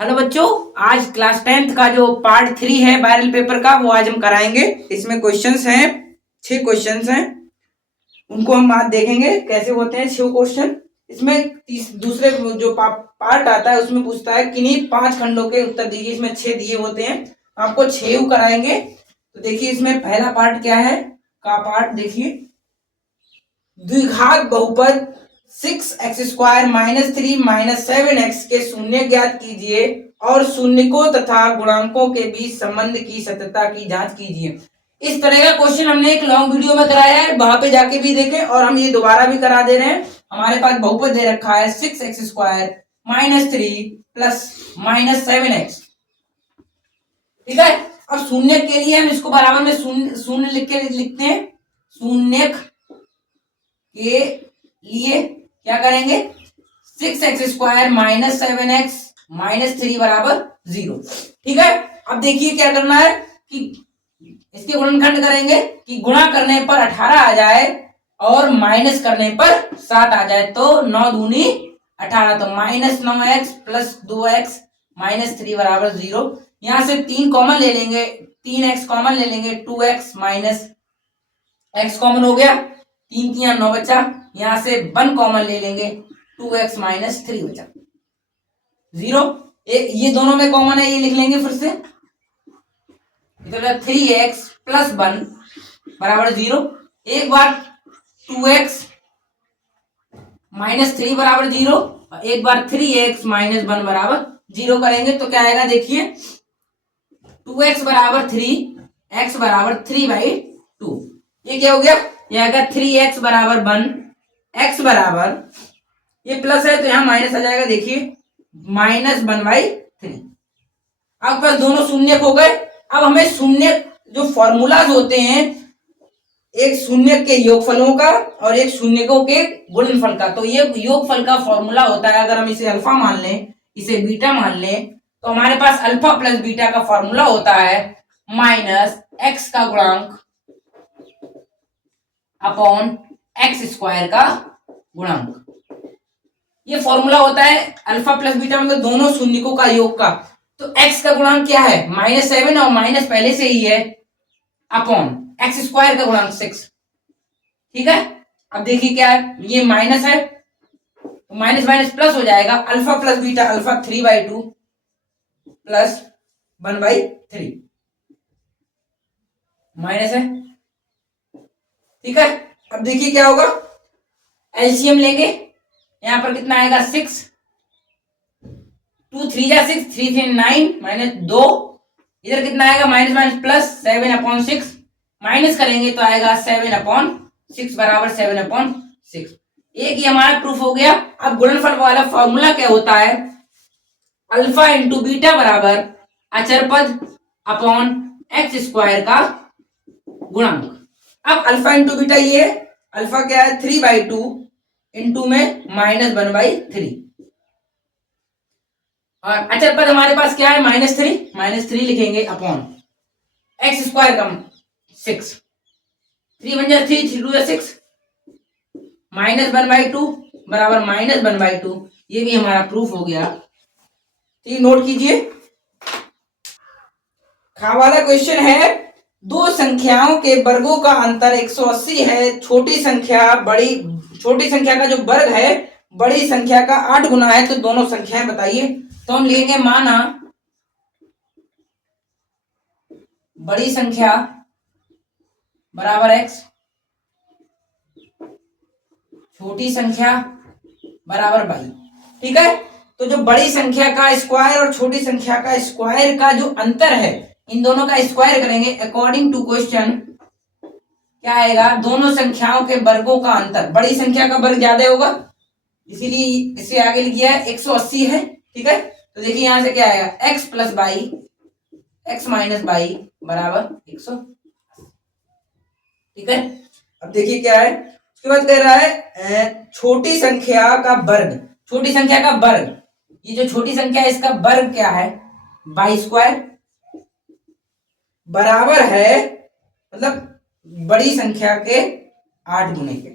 Hello बच्चों, आज class 10th का जो पार्ट 3 है वायरल पेपर का वो आज हम कराएंगे। इसमें क्वेश्चंस हैं, 6 क्वेश्चंस हैं। उनको हम आज देखेंगे कैसे होते हैं 6 क्वेश्चन। इसमें दूसरे जो पार्ट आता है उसमें पूछता है किन्हीं 5 खंडों के उत्तर दीजिए। इसमें 6 दिए होते हैं, आपको 6 कराएंगे। तो देखिए इसमें पहला पार्ट क्या है का पार्ट देखिए, द्विघात बहुपद 6x² - 3 - 7x के शून्य ज्ञात कीजिए और शून्यकों तथा गुणांकों के बीच संबंध की सत्यता की जांच कीजिए। इस तरह का क्वेश्चन हमने एक लॉन्ग वीडियो में कराया है, वहां पे जाके भी देखें और हम ये दोबारा भी करा दे रहे हैं। हमारे पास बहुपद दे रखा है 6x² - 3 + -7x। ठीक है, अब शून्य के लिए हम इसको बराबर में शून्य लिखते हैं। शून्य के लिए क्या करेंगे, 6x² - 7x - 3 = 0। ठीक है, अब देखिए क्या करना है कि इसके गुणनखंड करेंगे कि गुणा करने पर 18 आ जाए और माइनस करने पर 7 आ जाए। तो 9 दूनी 18, तो -9x + 2x - 3 = 0। यहां से 3 कॉमन ले लेंगे, 3x कॉमन ले लेंगे, 2x - x कॉमन हो गया, 3 3 9 बचा। यहां से 1 कॉमन ले लेंगे, 2x - 3 बचा, 0। ये दोनों में कॉमन है, ये लिख लेंगे फिर से। 3x + 1 = 0। एक बार 2x - 3 = 0 और एक बार 3x - 1 = 0 करेंगे तो क्या आएगा, देखिए 2x = 3, x = 3/2। ये क्या हो गया, ये आएगा 3x = 1, x बराबर, ये प्लस है तो यहां माइनस आ जाएगा, देखिए -1/3। अब पास दोनों शून्य हो गए। अब हमें शून्य जो फॉर्मूलाज होते हैं, एक शून्य के योगफलों का और एक शून्यकों के गुणनफल का, तो ये योगफल का फॉर्मूला होता है। अगर हम इसे अल्फा मान लें, इसे बीटा मान लें, तो हमारे पास अल्फा प्लस बीटा का फॉर्मूला होता है -x का गुणांक अपॉन x² का गुणांक। ये फॉर्मूला होता है अल्फा प्लस बीटा मतलब दोनों शून्यकों का योग का। तो x का गुणांक क्या है, -7 और माइनस पहले से ही है, अपॉन x² का गुणांक 6। ठीक है, अब देखिए क्या है, ये माइनस है तो माइनस माइनस प्लस हो जाएगा, alpha plus beta alpha 3/2 plus 1/3 minus है। ठीक है, अब देखिए क्या होगा, एलसीएम लेंगे, यहां पर कितना आएगा 6, 2 3 जा 6, 3 3 9 -2, इधर कितना आएगा माइनस माइनस प्लस 7/6, माइनस करेंगे तो आएगा 7/6 = 7/6। एक ही हमारा प्रूफ हो गया। अब गुणनफल वाला फॉर्मूला क्या होता है, अल्फा इंटू बीटा बराबर अचर पद अपॉन x² का गुणांक। अब अल्फा इंटू बीटा, ये अल्फा क्या है 3/2 इंटू में -1/3 और अचर पद हमारे पास क्या है -3 लिखेंगे अपॉन x² का 6, 3 1 3, 3 2 6, -1/2 बराबर -1/2। ये भी हमारा प्रूफ हो गया। तो नोट कीजिए, खा वाला क्वेश्चन है, दो संख्याओं के वर्गों का अंतर 180 है। छोटी संख्या का जो वर्ग है बड़ी संख्या का 8 गुना है, तो दोनों संख्याएं बताइए। तो हम लेंगे माना बड़ी संख्या बराबर x, छोटी संख्या बराबर y। ठीक है, तो जो बड़ी संख्या का स्क्वायर और छोटी संख्या का स्क्वायर का जो अंतर है, इन दोनों का स्क्वायर करेंगे। अकॉर्डिंग टू क्वेश्चन क्या आएगा, दोनों संख्याओं के वर्गों का अंतर, बड़ी संख्या का वर्ग ज्यादा होगा इसीलिए इसे आगे लिख दिया है, 180 है। ठीक है, तो देखिए यहां से क्या आएगा, x + y, x - y बराबर 100। ठीक है, अब देखिए क्या है, उसके बाद कह रहा है छोटी संख्या का वर्ग, छोटी संख्या का वर्ग, ये जो छोटी संख्या है इसका वर्ग क्या है, y² बराबर है, मतलब बड़ी संख्या के 8 गुने के।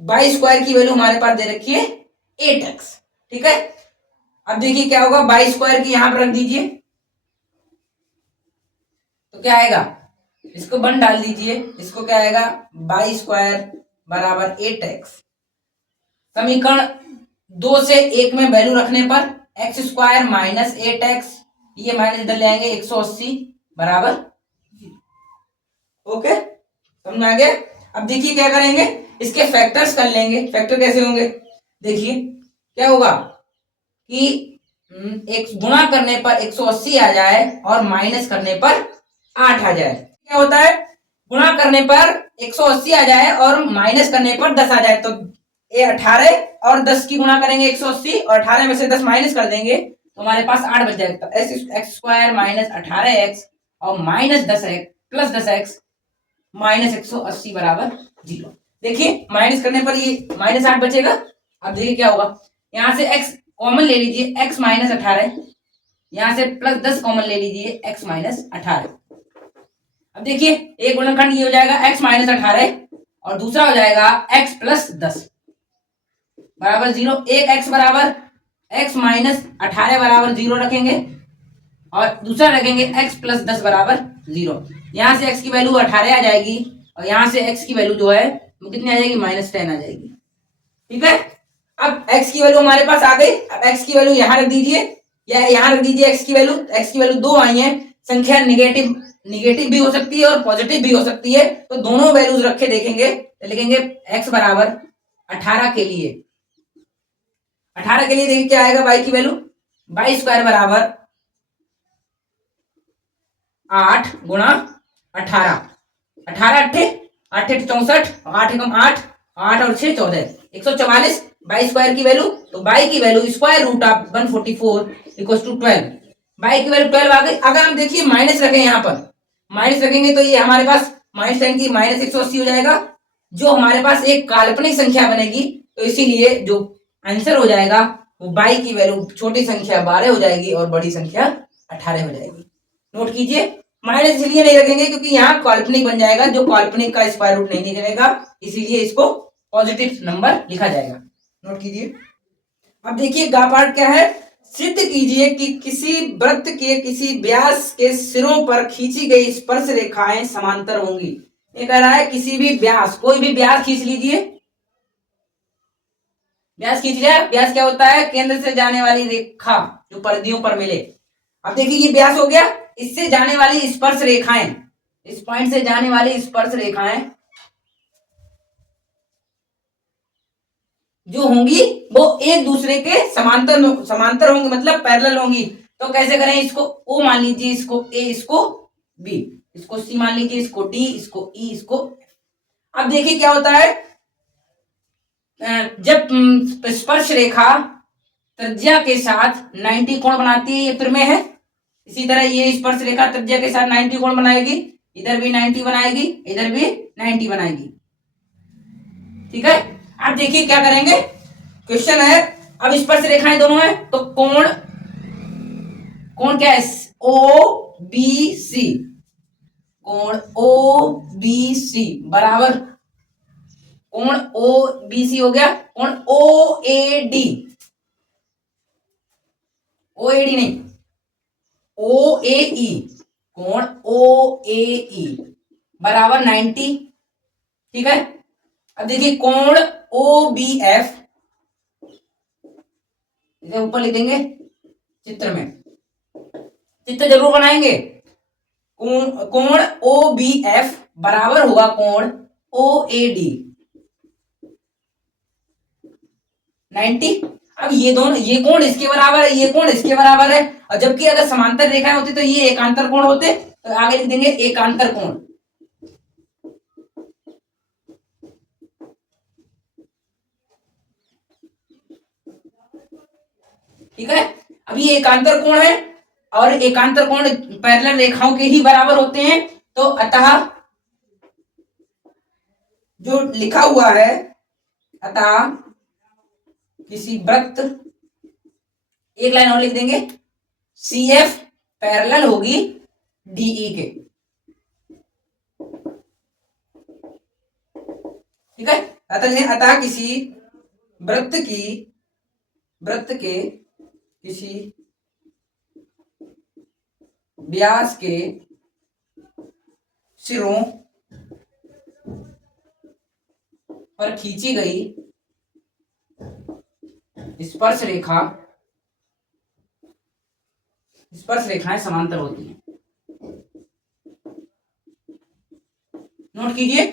y² की वैल्यू हमारे पास दे रखी है 8x। ठीक है, अब देखिए क्या होगा, बाई स्क्वायर की यहां पर रख दीजिए, तो क्या आएगा, इसको 1 डाल दीजिए, इसको क्या आएगा, बाई स्क्वायर बराबर 8x। समीकरण 2 से 1 में वैल्यू रखने पर एक्स स्क्वायर माइनस 8x, ये माइनस इधर ले आएंगे, 180 बराबर, ओके, समझ में आ गया। अब देखिए क्या करेंगे, इसके फैक्टर्स कर लेंगे। फैक्टर कैसे होंगे, देखिए क्या होगा कि एक गुणा करने पर 180 आ जाए और माइनस करने पर 8 आ जाए। क्या होता है, गुणा करने पर 180 आ जाए और माइनस करने पर 10 आ जाए, तो ये 18 और 10 की गुणा करेंगे 180 और 18 में से 10 माइनस कर देंगे तो हमारे पास 8 बच जाएगा। एक्स स्क्वायर माइनस 18x और minus 10x plus 10x minus 180 बराबर 0। देखिए माइनस करने पर ये माइनस 8 बचेगा। अब देखिए क्या होगा, यहां से x कॉमन ले लीजिए, x माइनस 18, यहां से प्लस 10 कॉमन ले लीजिए, x माइनस 18। अब देखिए एक गुणनखंड ये हो जाएगा x माइनस 18 और दूसरा हो जाएगा x प्लस 10 बराबर 0। एक x बराबर x माइनस 18 बराबर 0 रखेंगे और दूसरा रखेंगे x प्लस 10 बराबर 0। यहां से x की वैल्यू 18 आ जाएगी और यहां से x की वैल्यू जो है वो कितनी आ जाएगी, माइनस 10 आ जाएगी। ठीक है, अब x की वैल्यू हमारे पास आ गई। अब x की वैल्यू यहां रख दीजिए या यहां रख दीजिए, x की वैल्यू 2 आई है। संख्या निगेटिव भी हो सकती है और पॉजिटिव भी हो सकती है, तो दोनों वैल्यूज रखे देखेंगे तो लिखेंगे x बराबर 18 के लिए, 18 के लिए देखिए क्या आएगा, y की वैल्यू, y स्क्वायर बराबर 8 गुणा 18, 18 अट्ठे 8 64, 8 एकम 8, 8 और 6 14, 144 बाई स्क्वायर की वैल्यू, तो बाई की value square root of 144 equal to 12, बाई की वैल्यू 12 आ गई। अगर हम देखिए माइनस रखें, यहाँ पर माइनस रखेंगे तो ये हमारे पास माइनस 10 की माइनस 180 हो जाएगा, जो हमारे पास एक काल्पनिक संख्या बनेगी, तो इसीलिए जो आंसर हो जाएगा वो बाई की वैल्यू छोटी संख्या 12 हो जाएगी और बड़ी संख्या 18 हो जाएगी। नोट कीजिए, माइनस इसलिए नहीं रखेंगे क्योंकि यहाँ काल्पनिक बन जाएगा, जो काल्पनिक का स्क्वायर रूट नहीं निकलेगा, इसीलिए इसको पॉजिटिव नंबर लिखा जाएगा। नोट कीजिए। अब देखिए गा पार्ट क्या है, सिद्ध कीजिए कि किसी वृत्त के किसी व्यास के सिरों पर खींची गई स्पर्श रेखाएं समांतर होंगी। ये कह रहा है किसी भी व्यास, कोई भी व्यास खींच लीजिए, व्यास खींच लिया। व्यास क्या होता है, केंद्र से जाने वाली रेखा जो परिधियों पर मिले। अब देखिए ये व्यास हो गया, इससे जाने वाली स्पर्श रेखाएं, इस पॉइंट से जाने वाली स्पर्श रेखाएं जो होंगी वो एक दूसरे के समांतर होंगी, मतलब पैरेलल होंगी। तो कैसे करें, इसको ओ मान लीजिए, इसको ए, इसको बी, इसको सी मान लीजिए, इसको डी, इसको ई, इसको। अब देखिए क्या होता है, जब स्पर्श रेखा त्रिज्या के साथ 90 कोण बनाती है, ये प्रमेय है। इसी तरह ये स्पर्श रेखा त्रिज्या के साथ 90 कोण बनाएगी, इधर भी 90 बनाएगी, इधर भी 90 बनाएगी। ठीक है, अब देखिए क्या करेंगे, क्वेश्चन है, अब स्पर्श रेखाएं दोनों है तो कोण, कोण क्या है, ओ बी सी, कोण ओ बी सी बराबर कोण ओ बी सी हो गया, कोण ओ A D, O A D नहीं, ओ ए ई, कोण ओ ए ई बराबर 90। ठीक है, अब देखिए कोण ओ बी एफ, इसे ऊपर लिख देंगे चित्र में, चित्र जरूर बनाएंगे। कोण ओ बी एफ बराबर होगा कोण ओ ए डी 90। अब ये दोनों, ये कोण इसके बराबर है, ये कोण इसके बराबर है, और जबकि अगर समांतर रेखाएं होती तो ये एकांतर कोण होते, तो आगे लिख देंगे एकांतर कोण। ठीक है, अब ये एकांतर कोण है और एकांतर कोण पैरेलल रेखाओं के ही बराबर होते हैं, तो अतः जो लिखा हुआ है, अतः किसी वृत्त, एक लाइन और लिख देंगे, सी एफ पैरेलल होगी डीई के। ठीक है, अतः किसी वृत्त के किसी व्यास के सिरों पर खींची गई स्पर्श रेखाएं समांतर होती हैं। नोट कीजिए।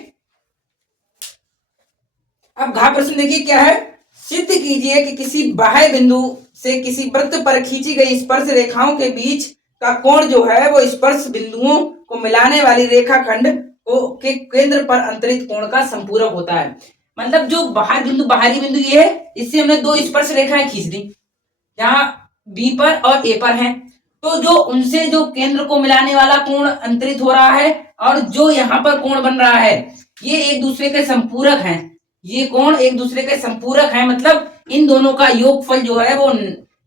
अब घ प्रश्न देखिए क्या है। सिद्ध कीजिए कि किसी बाह्य बिंदु से किसी वृत्त पर खींची गई स्पर्श रेखाओं के बीच का कोण जो है वो स्पर्श बिंदुओं को मिलाने वाली रेखाखंड को के केंद्र पर अंतरित कोण का संपूरक होता है। मतलब जो बाहरी बिंदु ये है, इससे हमने दो स्पर्श रेखाएं खींच दी, जहां बी पर और ए पर हैं। तो जो उनसे जो केंद्र को मिलाने वाला कोण अंतरित हो रहा है और जो यहाँ पर कोण बन रहा है, ये एक दूसरे के संपूरक हैं। ये कोण एक दूसरे के संपूरक हैं, मतलब इन दोनों का योगफल जो है वो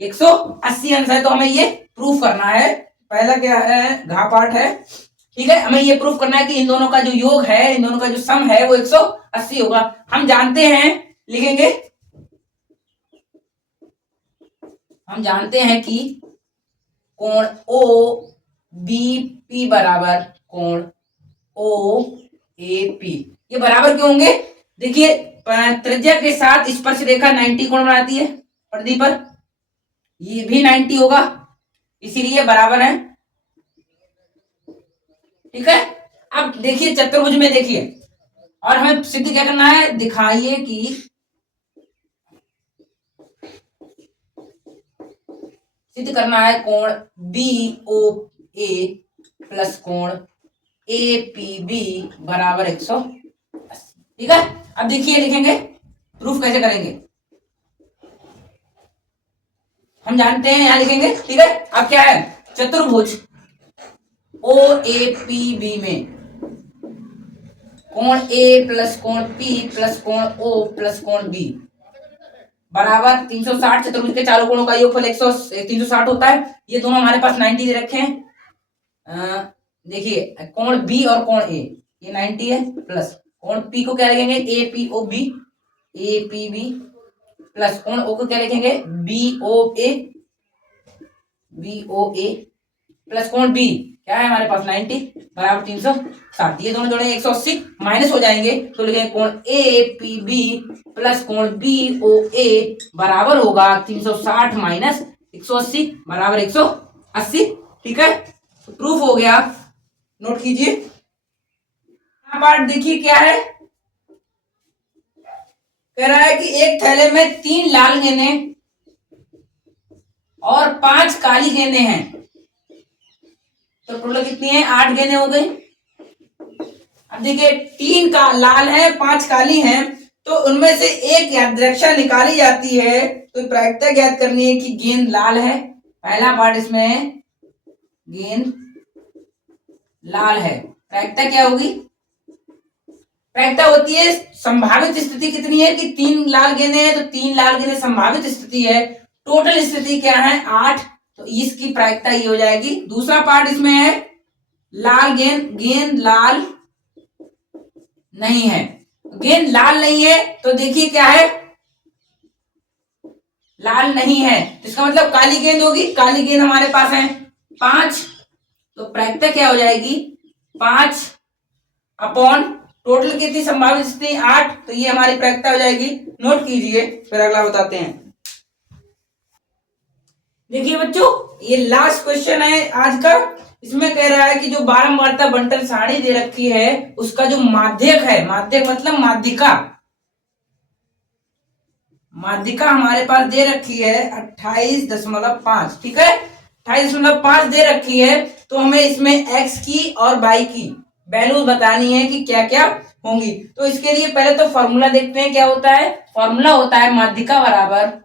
180 अंश है। तो हमें ये प्रूफ करना है। पहला क्या है, घा पाठ है, ठीक है। हमें ये प्रूफ करना है कि इन दोनों का जो योग है, इन दोनों का जो सम है वो 180 होगा। हम जानते हैं, लिखेंगे, हम जानते हैं कि कोण ओ बी पी बराबर कोण ओ ए पी। ये बराबर क्यों होंगे? देखिए, त्रिज्या के साथ स्पर्श रेखा 90 कोण बनाती है परिधि पर, ये भी 90 होगा, इसीलिए बराबर है, ठीक है। अब देखिए चतुर्भुज में देखिए, और हमें सिद्ध क्या करना है, दिखाइए कि सिद्ध करना है कोण बी ओ ए प्लस कोण ए पी बी बराबर 180, ठीक है। अब देखिए लिखेंगे, प्रूफ कैसे करेंगे, हम जानते हैं, यहां लिखेंगे, ठीक है। अब क्या है, चतुर्भुज ओ ए पी बी में कोण ए प्लस कोण पी प्लस कोण ओ प्लस कोण बी बराबर 360। चतुर्भुज के चारों कोणों का योगफल 360 होता है। ये दोनों हमारे पास 90 दे रखे हैं। देखिए कोण बी और कोण ए ये 90 है, प्लस कोण पी को क्या लिखेंगे, a p o b plus कोण ओ को क्या लिखेंगे, बी ओ ए प्लस कोण बी क्या है हमारे पास 90 बराबर 360। ये दोनों जोड़े 180 माइनस हो जाएंगे, तो लिखेंगे कोण ए पी बी प्लस कोण बी ओ ए बराबर होगा 360 माइनस 180 बराबर 180, ठीक है। तो प्रूफ हो गया। नोट कीजिए, यहाँ पार्ट देखिए क्या है, कह रहा है कि एक थैले में 3 लाल गेंदे और 5 काली गेंदे हैं, तो टोटल कितनी है, 8 गेंदें हो गई। अब देखिए 3 का लाल है, 5 काली हैं, तो उनमें से एक यादृच्छा निकाली जाती है। तो प्रायिकता ज्ञात करनी है कि गेंद लाल है। पहला पार्ट इसमें गेंद लाल है, प्रायिकता क्या होगी, प्रायिकता होती है संभावित स्थिति कितनी है कि 3 लाल गेंदें हैं, तो 3 लाल गेंदें संभावित स्थिति है। टोटल स्थिति क्या है, 8, तो इसकी प्रायिकता ये हो जाएगी। दूसरा पार्ट इसमें है लाल गेंद लाल नहीं है, गेंद लाल नहीं है, तो देखिए क्या है, लाल नहीं है, इसका मतलब काली गेंद होगी। काली गेंद हमारे पास है 5, तो प्रायिकता क्या हो जाएगी, 5 अपॉन टोटल कितनी संभावित स्थिति 8, तो ये हमारी प्रायिकता हो जाएगी। नोट कीजिए, फिर अगला बताते हैं। देखिए बच्चों, ये लास्ट क्वेश्चन है आज का। इसमें कह रहा है कि जो बारंबारता बंटन सारणी दे रखी है उसका जो माध्यक है, माध्यक मतलब माध्यिका हमारे पास दे रखी है 28.5, ठीक है, 28.5 दे रखी है। तो हमें इसमें x की और y की वैल्यू बतानी है कि क्या क्या होंगी। तो इसके लिए पहले तो फॉर्मूला देखते हैं, क्या होता है, फॉर्मूला होता है माध्यिका बराबर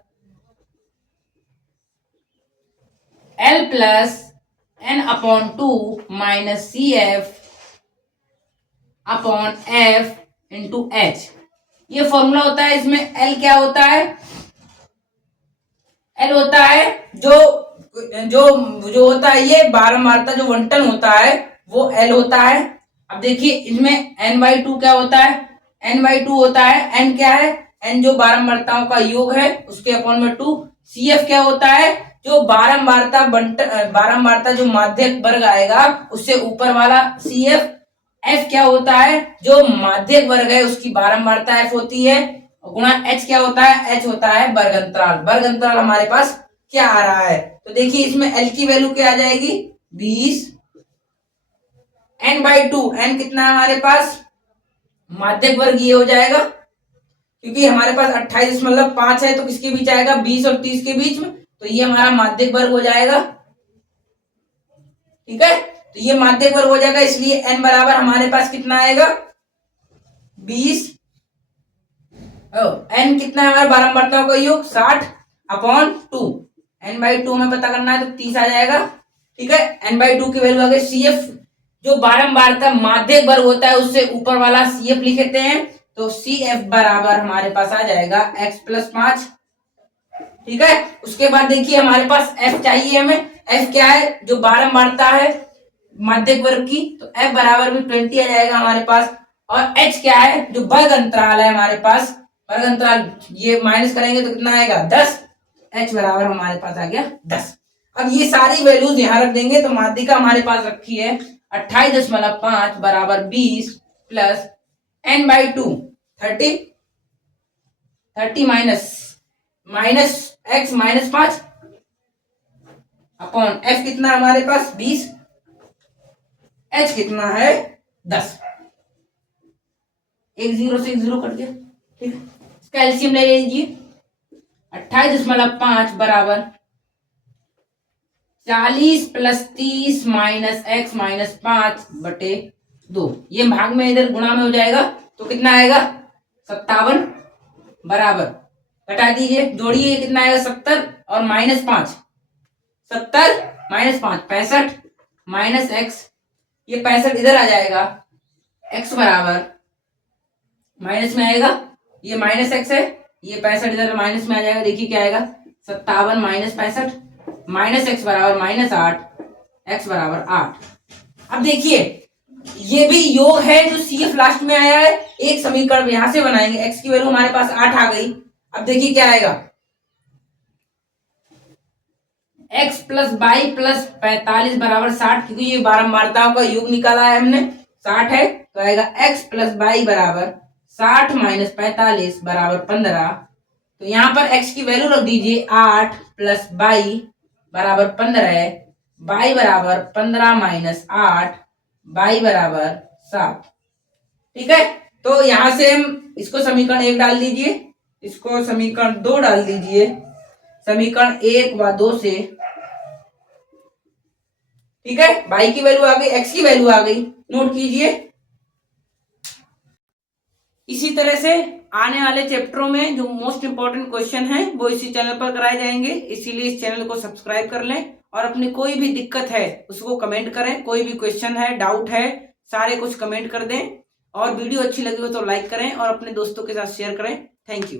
L plus n upon 2 minus c f upon f into h, ये फॉर्मूला होता है। इसमें L क्या होता है, L होता है जो होता है ये बारंबारता जो बंटन होता है वो L होता है। अब देखिए इसमें n/2 क्या होता है, n/2 होता है, n क्या है, n जो बारंबारताओं का योग है उसके अपॉन में 2, CF क्या होता है, जो बारंबारता जो माध्यक वर्ग आएगा उससे ऊपर वाला CF, F क्या होता है, जो माध्यक वर्ग है उसकी बारंबारता F होती है, गुणा H क्या होता है, H होता है वर्ग अंतराल। वर्ग अंतराल हमारे पास क्या आ रहा है, तो देखिए इसमें L की वैल्यू क्या आ जाएगी 20, n/2, n कितना है हमारे पास, माध्यक वर्ग ये हो जाएगा, क्योंकि हमारे पास 28.5 है तो किसके बीच आएगा, 20 और 30 के बीच में, तो ये हमारा माध्यक वर्ग हो जाएगा। ठीक है, तो ये माध्यक वर्ग हो जाएगा, इसलिए n बराबर हमारे पास कितना आएगा 20, n कितना है हमारे बारंबारताओं का योग 60/2, n/2 में पता करना है तो 30 आ जाएगा। ठीक है, n/2 की वैल्यू आ गई। CF जो बारंबारता माध्यक वर्ग होता है उससे ऊपर वाला CF लिखते हैं, तो CF बराबर हमारे पास आ जाएगा x+5। ठीक है, उसके बाद देखिए हमारे पास F चाहिए हमें, F क्या है, जो बारंबारता है माध्यक वर्ग की, तो F बराबर भी 20 आ जाएगा हमारे पास। और H क्या है, जो वर्ग अंतराल है हमारे पास, वर्ग अंतराल ये माइनस करेंगे तो कितना आएगा 10, H बराबर हमारे पास आ गया 10। अब ये सारी वैल्यूज यहाँ रख देंगे तो माध्यिका हमारे पास रखी है 28.5 बराबर 20 plus n/2 30 minus x -5 upon F कितना हमारे पास 20, H कितना है 10, एक 0 से एक 0 कट गया। ठीक है, इसका एलसीएम ले लीजिए, 28.5 बराबर 40 + 30 माइनस x -5 बटे 2, ये भाग में इधर गुणा में हो जाएगा तो कितना आएगा 57 बराबर, घटा दीजिए जोड़िए कितना आएगा 70 और -5, 70 -5 65 माइनस x, ये 65 इधर आ जाएगा, x बराबर माइनस में आएगा, ये माइनस x है, ये 65 इधर माइनस में आ जाएगा, देखिए क्या आएगा 57 माइनस 65 माइनस x बराबर -8, x बराबर 8। अब देखिए ये भी योग है जो CF लास्ट में आया है, एक समीकरण यहां से बनाएंगे, x की वैल्यू हमारे पास 8 आ गई। अब देखिए क्या आएगा, x + y + 45 बराबर 60, क्योंकि ये बारंबारताओं का योग निकाला है हमने, 60 है तो आएगा x + y बराबर 60 - 45 बराबर 15। तो यहाँ पर x की वैल्यू रख दीजिए 8 + y बराबर 15 है, y बराबर 15 - 8, y बराबर 7। ठीक है, तो यहां से हम इसको समीकरण 1 डाल दीजिए, इसको समीकरण 2 डाल दीजिए, समीकरण 1 व 2 से। ठीक है, y की वैल्यू आ गई, x की वैल्यू आ गई, नोट कीजिए। इसी तरह से आने वाले चैप्टरों में जो मोस्ट इंपॉर्टेंट क्वेश्चन है वो इसी चैनल पर कराए जाएंगे, इसीलिए इस चैनल को सब्सक्राइब कर लें और अपनी कोई भी दिक्कत है उसको कमेंट करें, कोई भी क्वेश्चन है, डाउट है, सारे कुछ कमेंट कर दें, और वीडियो अच्छी लगी हो तो लाइक करें और अपने दोस्तों के साथ शेयर करें। Thank you.